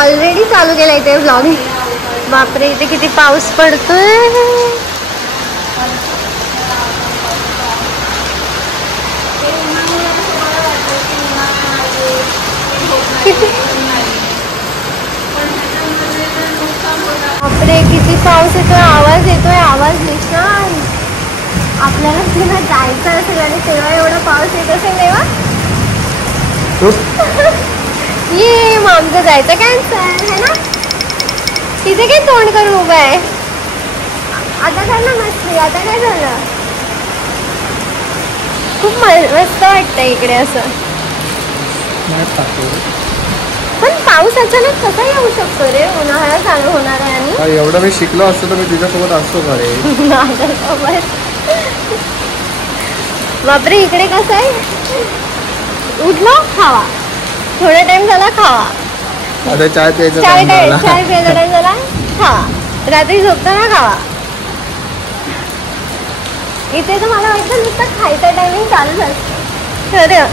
Already चालू केलं इथे व्लॉगिंग. बापरे इथे किती पाऊस पडतोय. बापरे किती पाऊस येतोय. आवाज येतोय. आवाज निशान. आपल्याला जेव्हा जायचं असेल आणि तेव्हा एवढा पाऊस येत असेल तेव्हा ये मग आमचं जायचं कॅन्सल है ना. तिथे काय तोंड करून उभं आहे. आता काय ना मस्ती. आता काय झालं. खूप मस्त वाटतं इकडे असं. पण पाऊस अचानक कसा येऊ शकतो रे. उन्हाळा चालू होणार आहे आणि एवढं मी शिकलो असतो तर मी तुझ्यासोबत असतो का रे. माझ्यासोबत. बापरे इकडे कसं आहे. उठलो खावा. थोडा टाइम झाला खावा. आता चाय प्यायचा चाय प्यायचा टाइम झाला खावा. रात्री झोपताना खावा. इथे तर मला वाटतं नुसतं खायचा टायमिंग चालूच असतो खरं.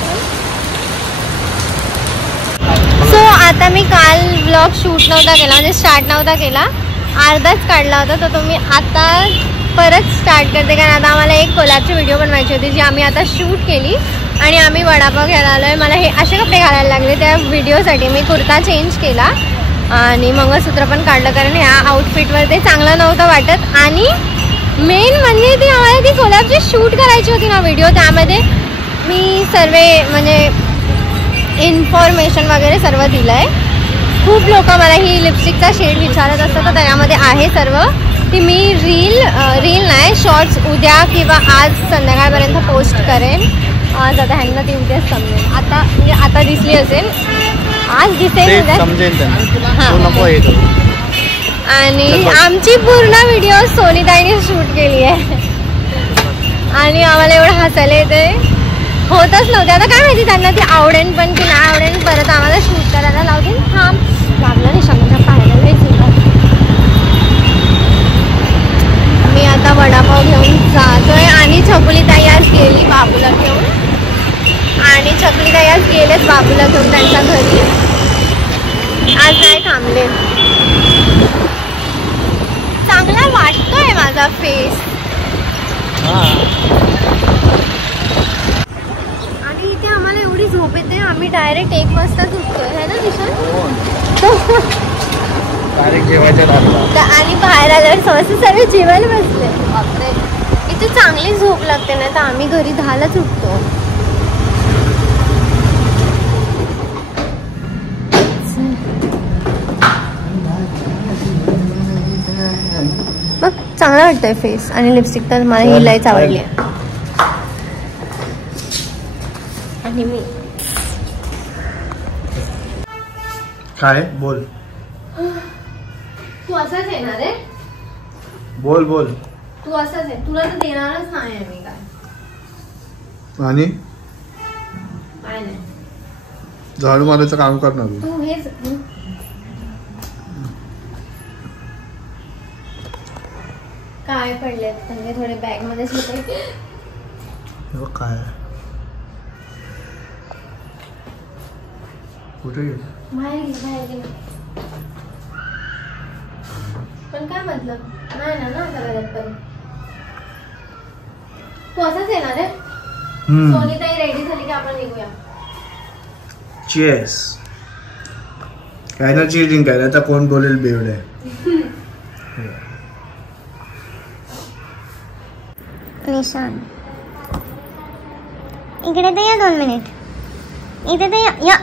सो आता मी काल व्लॉग शूट नव्हता केला म्हणजे स्टार्ट नव्हता केला. अर्धाच काढला होता. तर तुम्ही आता परत स्टार्ट करते कारण आता आम्हाला एक कोलॅबची व्हिडिओ बनवायची होती जी आम्ही आता शूट केली आणि आम्ही वडापाव घ्यायला आलो आहे. मला हे असे कपडे घालायला लागले त्या व्हिडिओसाठी. मी कुर्ता चेंज केला आणि मंगळसूत्र पण काढलं कारण ह्या आउटफिटवर ते चांगलं नव्हतं वाटत. आणि मेन म्हणजे ती आम्हाला ती कोलॅबची शूट करायची होती ना व्हिडिओ. त्यामध्ये मी सर्व म्हणजे इन्फॉर्मेशन वगैरे सर्व दिलं आहे. खूप लोक मला ही लिपस्टिकचा शेड विचारत असतात तर त्याच्यामध्ये आहे सर्व. ती मी रील नाही शॉर्ट्स उद्या किंवा आज संध्याकाळपर्यंत पोस्ट करेन. आज आता ह्यांना ती उद्याच समजेल. आता म्हणजे आता दिसली असेल. आज दिसेल आणि आमची पूर्ण व्हिडिओ सोनीताईने शूट केली आहे आणि आम्हाला एवढं हसायला येते. होतच नव्हते. आता काय माहिती त्यांना ती आवडेन पण की नाही आवडेन. परत आम्हाला शूट करायला लावतील. थांब लागलं नाही शांत पाहायला लईच होतं. मी आता वडापाव घेऊन जातोय आणि छकुलीताई आज गेली बाबूला घेऊन. आणि छकुलीताई आज गेलेच बाबूला घेऊन त्यांच्या घरी. आज नाही थांबले. चांगला वाटतोय माझा फेस. आणि इथे आम्हाला एवढी झोप येते. आम्ही डायरेक्ट 1 वाजता झोपतोय है ना दिशा. आणि बाहेर आल्यावर समजतं सगळे जेवायला बसले. बापरे इथे चांगली झोप लागते ना. तर आम्ही घरी 10लाच उठतो. मग चांगला वाटतोय फेस. आणि लिपस्टिक तर मला ही लयच आवडली आहे. आणि मी काय बोल. तू असाच येणार आहे. बोल बोल. तू असाच आहे. तुला तर देणारच नाही आहे मी काय. आणि काय नाही झाडू मारायचं काम करणार तू. हेच काय पडले म्हणजे थोडे बॅग मध्येच होते. काय कुठे बाहेर गेले. पण काय मतलब नाही ना आता घरात पण. तू असंच येणार आहे. सोनीताई रेडी झाली की आपण निघूया. चीयर्स. काय ना चीज जिंकायला आता कोण बोलेल बेवड आहे. निशान इकडे तर या 2 मिनिट. इथे तर या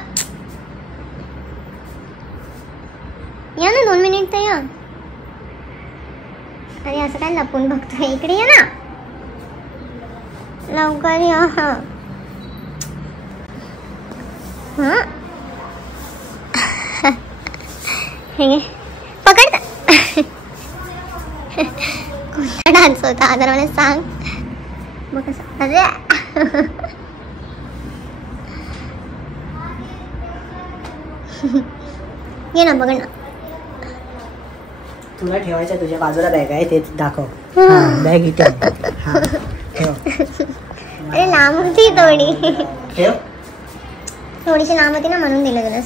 ना 2 मिनिट तर या. अरे असं काय लपून बघतोय. इकडे या ना लवकर या. हां हे पकड. कोणता डान्स होता जरा मला सांग. मग कसं अरे ये ना बघ ना. तुला ठेवायचं तुझ्या बाजूला बॅग आहे ते दाखव. बॅग इथे ठेव. अरे लांब होती थोडी. ठेव. थोडीशी लांब होती ना म्हणून दिलं तुला.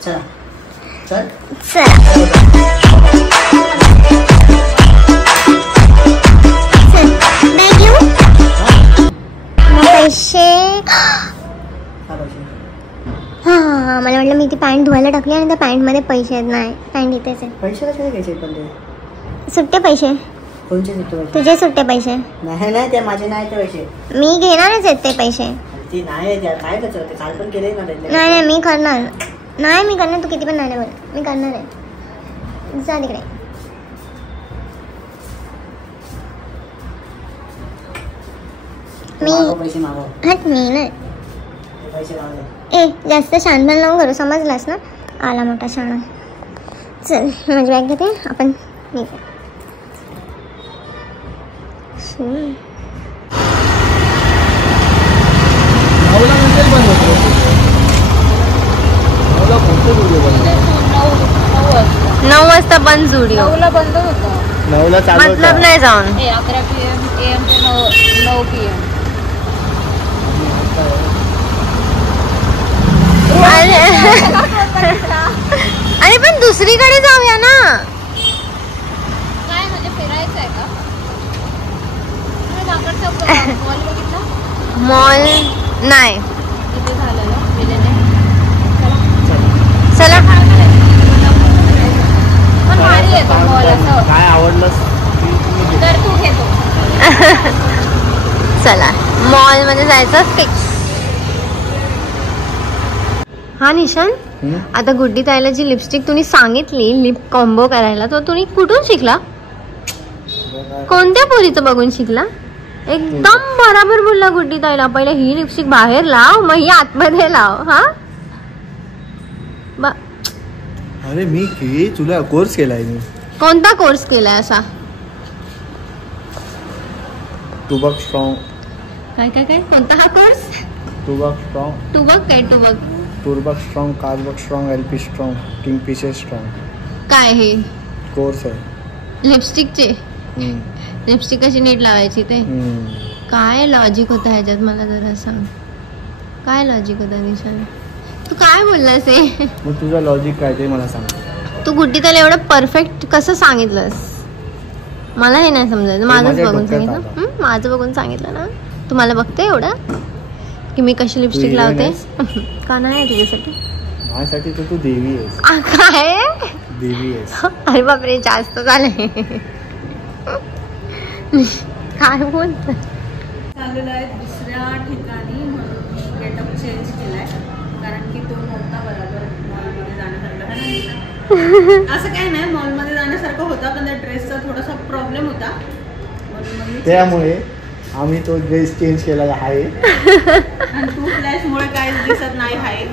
चला चल बॅग घेऊ पैसे. हा मला वाटलं मी ती पॅन्ट धुवायला टाकली आणि त्या पॅन्टमध्ये पैसे आहेत. नाही पॅन्ट इथेच आहे. पैसे कशाला घ्यायचे पण ते सुट्टे पैसे. कोणचे सुट्टे पैसे? तुझे सुट्टे पैसे. नाही ते माझे नाही ते पैसे. मी घेणारच आहेत ते पैसे. ती नाही काय करायचं ते काल पण केले ना. नाही मी करणार. नाही मी करणार. तू किती पण नाही बोल. मी करणार आहे. जा तिकडे. मी पैसे मागव. हट मी नाही. पैसे मागव. ए जास्त शहाणपण नको करू समजलास ना. आला मोठा शहाणा. चल माझी बॅग घेते आपण निघू. नऊ वाजता बंद जुडिओ. 9ला बंद होतं. 9ला चालू मतलब नाही जाऊन 11 PM AM ते 9 PM. आणि पण दुसरीकडे जाऊया ना. काय म्हणजे फिरायचं आहे का? मॉल बघितला? मॉल नाही. तिथे झालेलं गेलेले. चला पण भारी आहे तो मॉल असं. काय आवडलं तर तू घेतो. चला मॉल मध्ये जायचं फिक्स. हा निशान आता गुड्डी ताईला जी लिपस्टिक तुम्ही सांगितली लिप कॉम्बो करायला तो तुम्ही कुठून शिकला? कोणत्या पोरीचं बघून शिकला? एकदम बरोबर बोलला गुड्डी ताईला. पहिले ही लिपस्टिक बाहेर लाव मग ही आतमध्ये लाव. हा अरे मी की तुला कोर्स केलाय मी. कोणता कोर्स केलाय असा? टुबक स्ट्रॉंग. काय काय काय कोणता हा कोर्स? टुबक स्ट्रॉंग. टुबक काय टुबक? टुरबक स्ट्रॉंग, कार्बक स्ट्रॉंग, एलपी स्ट्रॉंग, किंगफिशर स्ट्रॉंग. काय हे कोर्स आहे. लिपस्टिकचे. लिपस्टिक कशी नीट लावायची ते काय लॉजिक होतं ह्याच्यात मला जरा सांग. काय लॉजिक होतं निशान? तू काय बोललास हे? मग तुझं लॉजिक काय ते मला सांग. तू गुड्डी त्याला एवढं परफेक्ट कसं सांगितलंस? मला हे नाही समजायचं. माझंच बघून सांगितलं. माझं बघून सांगितलं ना. तू मला बघते एवढं की मी कशी लिपस्टिक लावते? का नाही तुझ्यासाठी? माझ्यासाठी तर तू देवी आहेस. काय देवी आहेस. अरे बापरे जास्त झालंय. काय बोलत चाललेलं आहे दुसऱ्या ठिकाणी म्हणून मी गेटअप चेंज केलाय कारण की तो नव्हता बरोबर मॉलमध्ये जाण्यासारखा है ना. असं काय नाही मॉलमध्ये जाण्यासारखं होता पण त्या ड्रेसचा थोडासा प्रॉब्लेम होता म्हणून त्यामुळे आम्ही तो ड्रेस चेंज केला आहे. आणि तू फ्लॅशमुळे काय दिसत नाही आहे.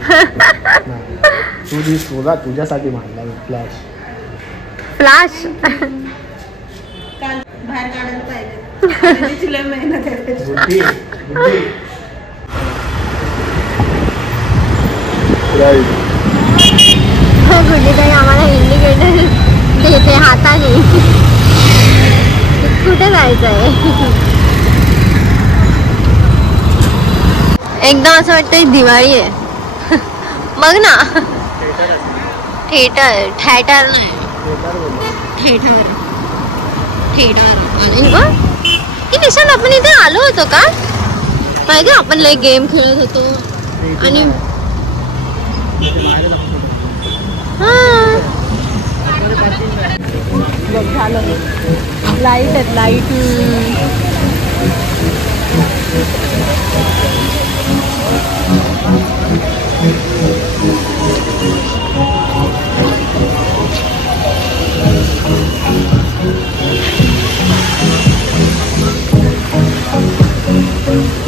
तुला तुझ्यासाठी मांडला फ्लॅश. फ्लॅश काल बाहेर काढायला पाहिजे. लय मेहनत आहे. गुड्डी ताई आम्हाला इंडिकेटर देते हाताने. कुठे जायचं आहे? एकदम असं वाटतं दिवाळी आहे. बघ ना. थिएटर नाही थिएटर आणि बघ की निशान आपण इथे आलो होतो का माहिती? आपण लय गेम खेळत होतो आणि लाईट आहेत लाईट.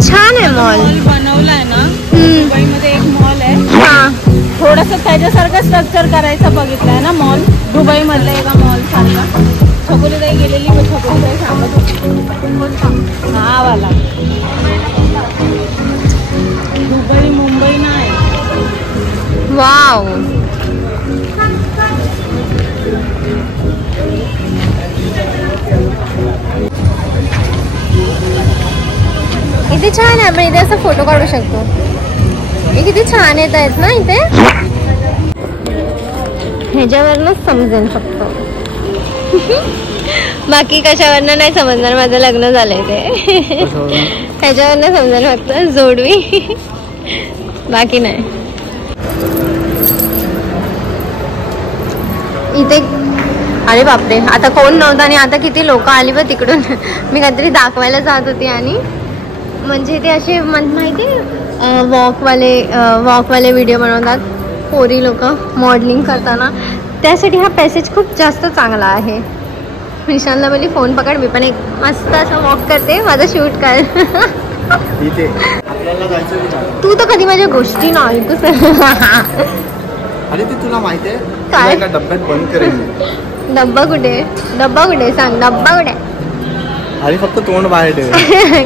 छान आहे मॉल. बनवलाय ना दुबईमध्ये एक मॉल आहे. थोडंसं त्याच्यासारखं स्ट्रक्चर करायचं बघितलंय ना मॉल दुबईमधल्या एका मॉल सारखा. छकुलीताई गेलेली पण छकुलीताई सांगत होती हा वाला. दुबई मुंबई नाही. वाव किती छान आहे. आपण इथे असं फोटो काढू शकतो. हे किती छान येत आहेत ना इथे. ह्याच्यावरनच समजेल फक्त. बाकी कशावरनं नाही समजणार माझं लग्न झालंय ते. ह्याच्यावरनं समजेल फक्त जोडवी, बाकी नाही. इथे अरे बापरे, आता कोण नव्हतं आणि आता किती लोक आली बघ तिकडून. मी काहीतरी दाखवायला जात होती आणि म्हणजे ते असे माहिती वॉकवाले व्हिडिओ बनवतात पोरी लोक मॉडेलिंग करताना. त्यासाठी हा पॅसेज खूप जास्त चांगला आहे. निशांतला बोलली फोन पकड, मी पण एक मस्त असं वॉक करते, माझं शूट कर. तू तर कधी माझ्या गोष्टी ना ऐकूच. अरे ते तुला माहिती आहे काय? एका डब्यात बंद करेल. डब्बा कुठे? डब्बा कुठे सांग, डब्बा कुठे? अरे फक्त तोंड बाहेर ठेव.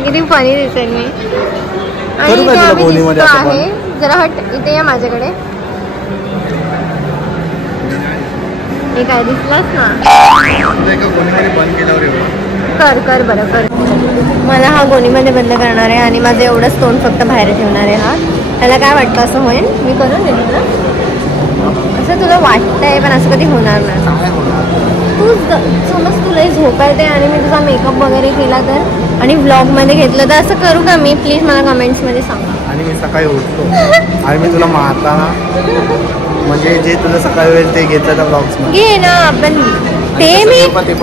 किती फनी दिसेल मी. आणि करू का इथे तुला आम्ही गोणीमध्ये दिसतो असं आहे. जरा हट, इथे या माझ्याकडे. हे काय दिसलंच ना. एका गोणीमध्ये बंद केल्यावर कर कर बरं कर. मला हा गोणीमध्ये बंद करणार आहे आणि माझं एवढंच तोंड फक्त बाहेर ठेवणार आहे. हा त्याला काय वाटतं असं होईल? मी करून देईन ना असं तुला वाटतंय, पण असं कधी होणार नाही. तू समज तुला झोपायते आणि मी तुझा मेकअप वगैरे केला तर आणि व्लॉगमध्ये घेतलं तर असं करू का मी? प्लीज मला कमेंट्समध्ये सांगा. आणि मी सकाळी उठतो आणि मी तुला मारताना म्हणजे जे तुला सकाळी होईल ते घेतलं तर ब्लॉग्समध्ये घे ना आपण ते. मी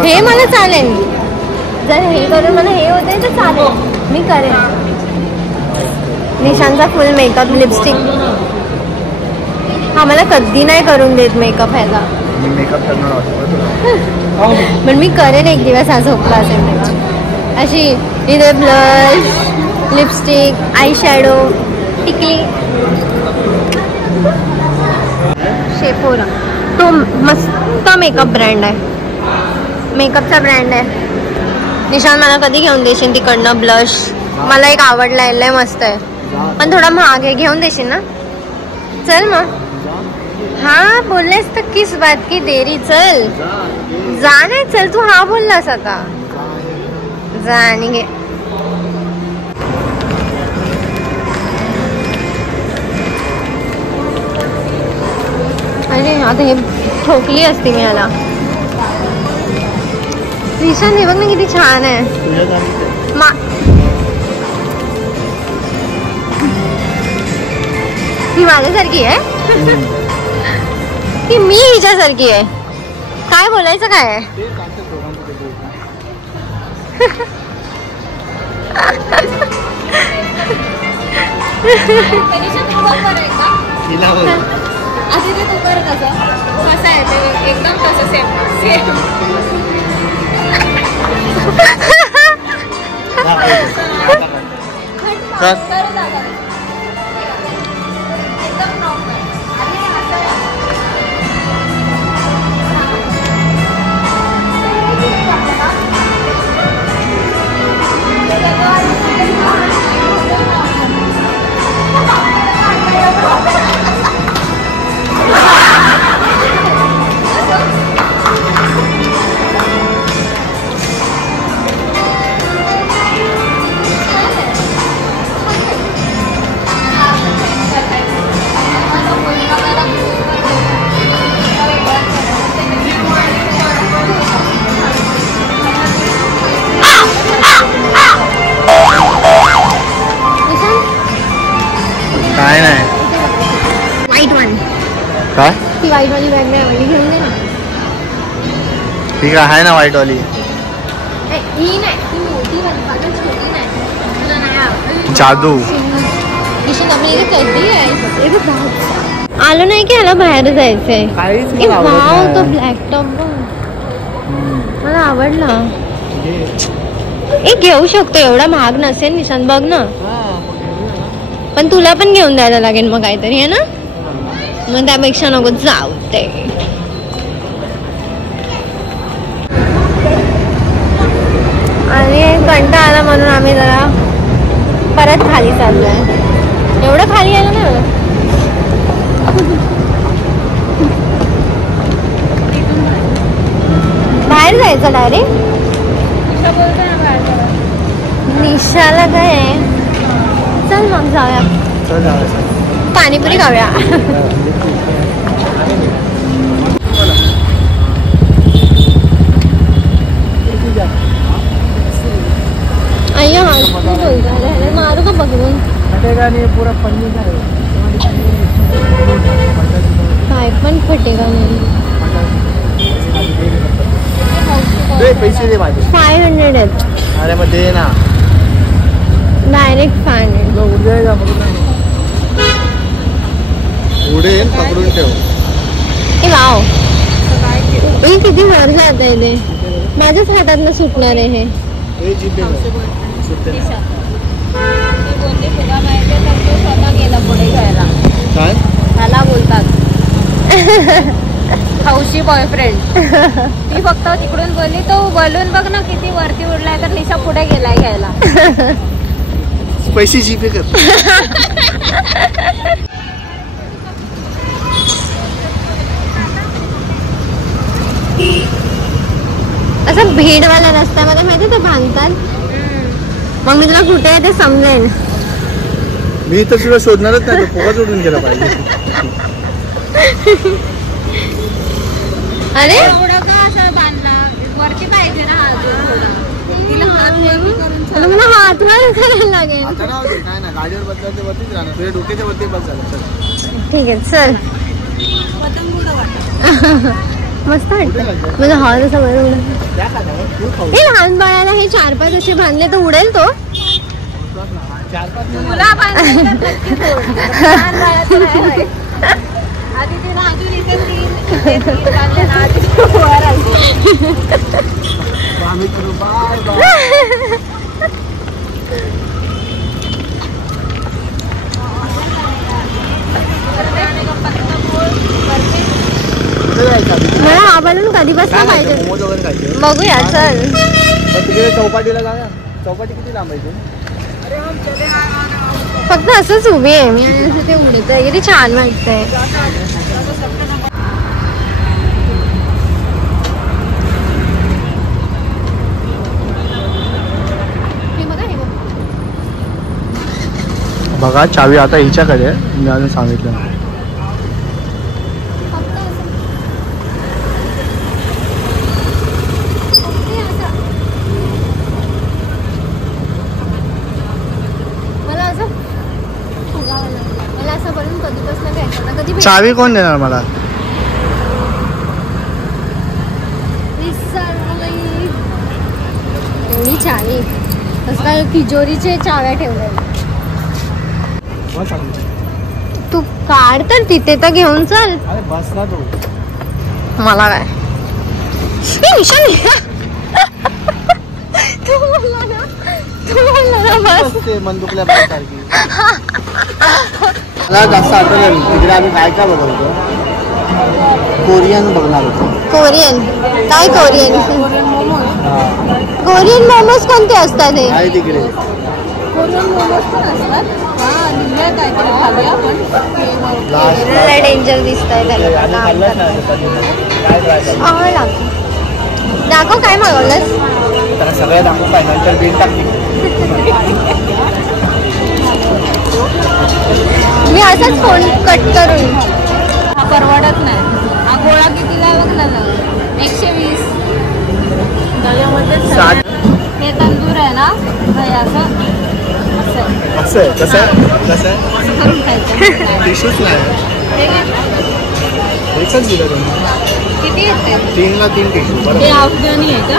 हे मला चालेल, जर हे करून मला हे होते तर चालेल, मी करेन. निशांचा फुल मेकअप, लिपस्टिक. हा मला कधी नाही करून देत मेकअप ह्याचा. मी मेकअप करणार होतो पण मी करेन एक दिवस, हा झोपला असेल तेव्हा. अशी इथे ब्लश, लिपस्टिक, आय शॅडो, टिकली. शेफोरा तो मस्त मेकअप ब्रँड आहे, मेकअपचा ब्रँड आहे. निशांत मला कधी घेऊन देशील तिकडनं ब्लश? मला एक आवडला, लय मस्त आहे पण थोडा महाग आहे. घेऊन देशील ना? चल मग. हा बोललेस तर किस बात की देरी. चल जा. नाही चल, तू हा बोललास आता जा आणि घे. अरे आता हे ठोकली असती मी याला. निशांत हे बघ ना किती छान आहे. ही माझ्यासारखी आहे की मी हिच्यासारखी आहे? काय बोलायचं काय आहे? एकदम तसं सेम. काय नाही. White one. काय? ती व्हाईट वाली बॅग नाही आवडली, घेऊन दे ना. ठीक आहे ना व्हाईट वाली. ही नाही, ती मोठी वाली, बाकी छोटी नाही. तुला नाही आवडली. जादू. कधी आहे आलो नाही की ह्याला बाहेर जायचंय. वाव, तो ब्लॅक टॉप मला आवडला. एक घेऊ शकतो, एवढा महाग नसेल. निशांत बघ ना. पण तुला पण घेऊन द्यायला लागेल मग काहीतरी, आहे ना? मग त्यापेक्षा नको जाऊ ते. आणि कंटाळा आला म्हणून आम्ही जरा परत खाली चाललोय. एवढं खाली आलं ना. बाहेर जायचं डायरेक्ट. निशाला काय आहे? चल मग जाऊया, पाणीपुरी खाऊया. पकडून फटेगा नहीं पूरा पन्नी का है काय पण फटेगा नाही. दे पैसे दे माझे 500 आहेत. अरे मग दे ना. डायरेक्ट 500. उठ जाएगा उडेल पकडून ठेव. ए वाव हे किती वर्ष आता इथे माझ्याच हातातनं सुटणार आहे हे. हे जिथे तुला माहिती तर तो स्वतः गेला पुढे घ्यायला. काय त्याला बोलतात हौशी बॉयफ्रेंड. ती फक्त तिकडून बोलली तो बलून बघ ना किती वरती उडलाय तर निशा पुढे गेलाय घ्यायला. पैसे जीपे कर. असं भीडवाल्या रस्त्यामध्ये माहिती ते भांगतात. मग मी तुला कुठे आहे ते समजेन. मी तर तुला शोधणारच नाही. तो पोहाच उडून गेला पाहिजे. अरे एवढं का असं बांधला वरती पाहिजे ना हा अजून थोडा. तिला हात वरती करून आता मला हातवर करायला लागेल. आता राहू दे काय ना गाडीवर बसल्यावर ते वरतीच राहणार. तुझ्या डोक्याच्या वरती बस झालं. चल ठीक आहे चल. पतंग उडं वाटत. मस्त वाटतं म्हणजे हॉल असं बरं. त्या खात्या तू खाऊ हे लहान बाळाला हे 4-5 असे बांधले तर उडेल तो. 4-5 तुला बांधलं तर नक्की सोड. लहान बाळाचं नाही होय. आधी तिला अजून इथे तीन बांधले ना आधी वर आली. आम्ही करू बाय बाय. मला हा बलून कधीपासून पाहिजे. मोमोज वगैरे खायचे. बघूया चल. पण तिकडे चौपाटीला जा ना. चौपाटी किती लांब आहे इथून? फक्त असंच उभी आहे मी आणि असं ते उडत आहे. किती छान वाटतंय. बघा चावी आता हिच्याकडे आहे. मी अजून सांगितलं नाही. चावी कोण देणार मला? एवढी चावी कसं काय तिजोरीचे चाव्या ठेवल्या. तू काढ तर तिथे तर घेऊन चल. अरे बस ना तू. मला काय तू बोलला ना बस. ते मंदुकल्या सारखी. मला जास्त आठवलं तिकडे आम्ही काय काय बघत होतो. कोरियन बघणार होतो. कोरियन काय कोरियन कोरियन मोमोज कोणते असतात हे? आहे तिकडे. कोरियन मोमोज पण असतात. हा निघाले काहीतरी खाली आपण. लय डेंजर दिसतंय त्याला. आवडला दाखव काय मागवलंस. त्याला सगळं दाखवून पाहिजे नंतर बिल टाकते. मी असंच फोन कट करून. हा परवडत नाही. हा गोळा कितीला बघला ना 120. त्याच्यामध्ये हे तंदूर आहे ना हे असं असं आहे. कसं आहे कसं आहे असं करून खायचं. टिश्यूच नाही. हे घे. एकच दिलं तुम्ही. किती येते 3ला 3 टिश्यू हे बरोबर. अफगाणी आहे का?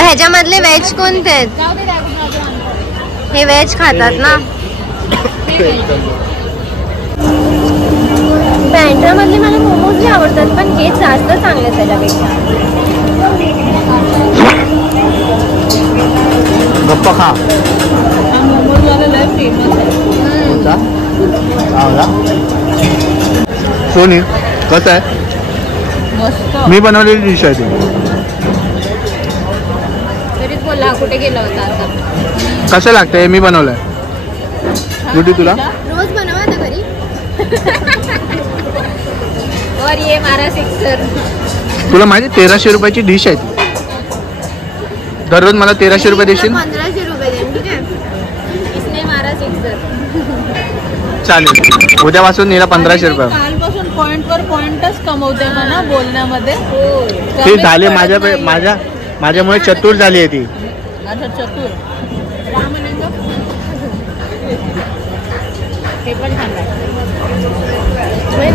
ह्याच्यामधले व्हेज कोणते आहेत? जाऊ दे दाखवून. हे व्हेज खातात ना. बँड्रामधले मला मोमोज आवडतात पण हे जास्त चांगले आहेत त्याच्यापेक्षा. गप्पा खा. हा मोमोज वाला लय फेमस आहे. कोणता? आवडा. सोनी कसं आहे? मस्त. मी बनवलेली डिश आहे ती. तरीच बोलला कुठे गेला होता आता. कसं लागतंय? मी बनवलंय. गुडी तुला? रोज बनवा ना घरी. और ये मारा सिक्सर. तुला माहिती 1300 रुपयाची डिश आहे ती. दररोज मला 1300 रुपये देशील? 1500 रुपये देईन ठीक आहे. इसने मारा सिक्सर. चालेल. उद्यापासून हिला 1500 रुपये. कालपासून पॉइंटवर पॉइंटच कमवते म्हणा बोलण्यामध्ये. ती झाली माझ्यामुळे चतुर झाली आहे ती. अच्छा चतुर. रामलिंग हे पण छान लागतं.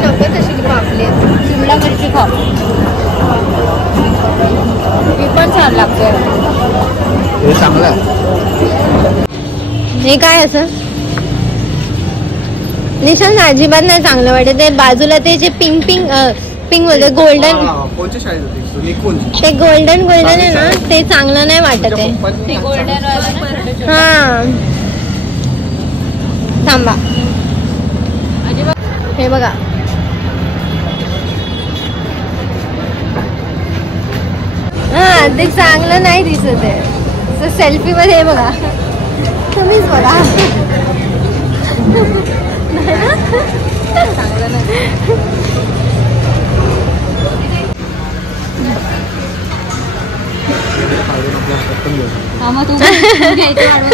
नको तशी पापलेट. शिमला मिरची खा, ही पण छान लागते. हे चांगलं आहे. हे काय असं निशांत अजिबात नाही चांगलं वाटत. ते बाजूला ते जे पिंक पिंक पिंक मध्ये गोल्डन, कोणच्या शाळेत होती निकुंज? ते गोल्डन गोल्डन आहे ना, ते चांगलं नाही वाटत आहे. ते गोल्डन वाला हा थांबा, हे बघा हा ते चांगलं नाही दिसत आहे. सेल्फी मध्ये हे बघा, तुम्हीच बघा. चांगलं नाही. हा मग तू घ्यायचं वाढवून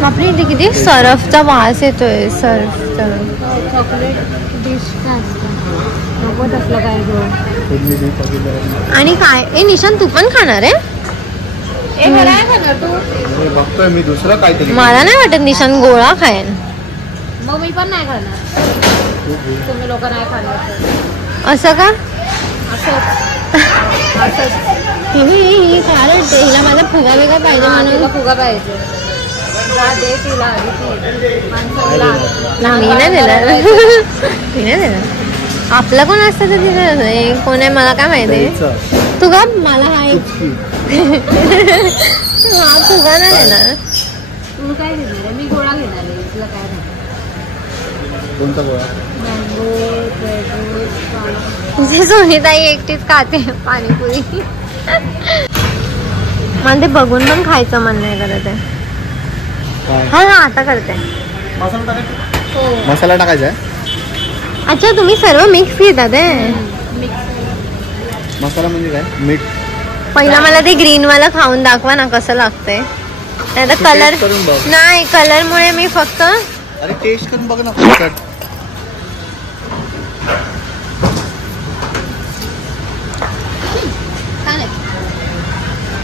बापरे, इथे किती सर्फचा वास येतोय. सर्फचा चॉकलेट डिश काय नको असलं काय गं. आणि काय ए निशांत तू पण खाणार आहे? ए मला काय खाणार तू? बघतोय मी दुसरं काहीतरी. मला नाही वाटत निशांत गोळा खायन. मग मी पण नाही खाणार. तुम्ही लोक नाही खाणार असं का? असंच असंच. ही काय वाटते, हिला माझा फुगा वेगळा पाहिजे तिला म्हणून. फुगा पाहिजे. जा दे तिला आधी ती. माणसाला ना मी नाही देणार. मी नाही देणार. आपलं कोण असतं तर तिथे कोण आहे मला काय माहिती. तू का मला हा एक हा फुगा नाही देणार. तू काय घेणार आहे? मी गोळा घेणार आहे. तुला काय नाही. कोणता गोळा? मँगो, पेरूस, तुझी सोनीताई एकटीच खाते पाणीपुरी. मला ते बघून पण खायचं मन नाही करत आहे. हा हा आता करते. मसाला टाकायचा आहे. अच्छा तुम्ही सर्व मिक्स घेतात आहे. मसाला म्हणजे काय? मीठ. पहिला मला ते ग्रीन वाला खाऊन दाखवा ना कसं लागतंय. नाही तर कलर टेस्ट करून बघ. नाही, कलरमुळे मी फक्त अरे टेस्ट करून बघ ना.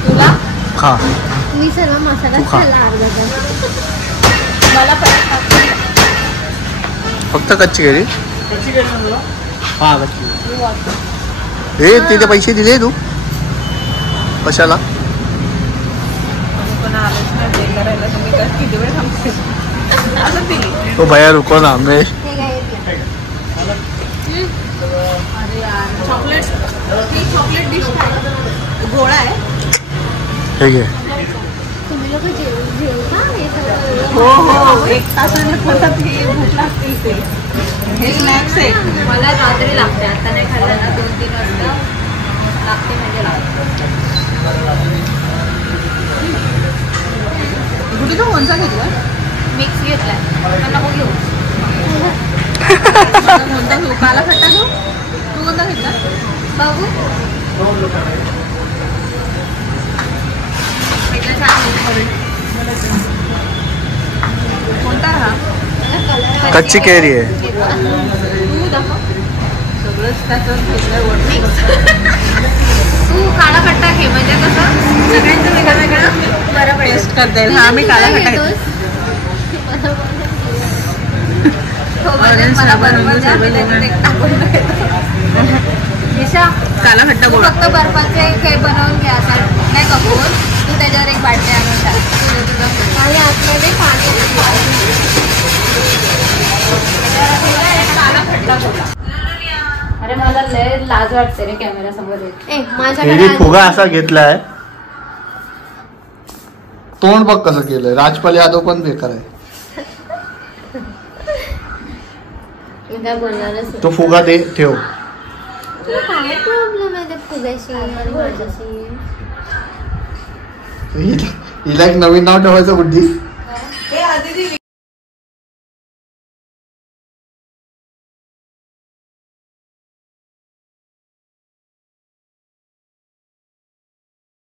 तुला खा. मी सर्व मसाला तू खा. खाल्ला अर्धा तास. मला पण फक्त कच्ची केली. हा कच्ची. हे तिथे पैसे दिले तू कशाला? किती वेळ थांबते असं दिली. तो भैया रुको ना मैं. हे काय घेतलं? अरे यार चॉकलेट, ही चॉकलेट डिश काय गोळा आहे. हे घे. तुम्ही लोक जेवता हे सगळं? हो हो, एक तासाने परत हे भूक लागतील ते. हे स्नॅक्स आहे. मला रात्री लागते, आता नाही खाल्लं ना 2-3 वाजता लागते म्हणजे लागते. कुठे तो कोणचा घेतला? मिक्स घेतलाय. मला नको घेऊ. कोणता घेऊ? काला खट्टा घेऊ? तू कोणता घेतला? बघू. कोणता हा? कच्ची केरी आहे. तू दाखव. सगळंच त्याचं घेतलंय. तू काळा खट्टा घे, म्हणजे कसं सगळ्यांचं वेगळं वेगळं बरं टेस्ट करता येईल. हा मी काळा खट्टा घेतो. काला खट्टा गोळा. फक्त बर्फाचे हे बनवून घ्या नाही कपूर. तू त्याच्यावर एक बाटली आणून टाक. आणि आतमध्ये पाणी. काला खट्टा गोळा. अरे मला लय लाज वाटते रे कॅमेरा समोर येत. हेरी फुगा असा घेतलाय. तोंड बघ कसं केलंय. राजपाल यादव पण बेकार आहे. मी काय बोलणारच. तो फुगा दे ठेव. काय प्रॉब्लेम आहे त्या फुग्याशी आणि माझ्याशी? हिला एक नवीन नाव ठेवायचं बुद्धी.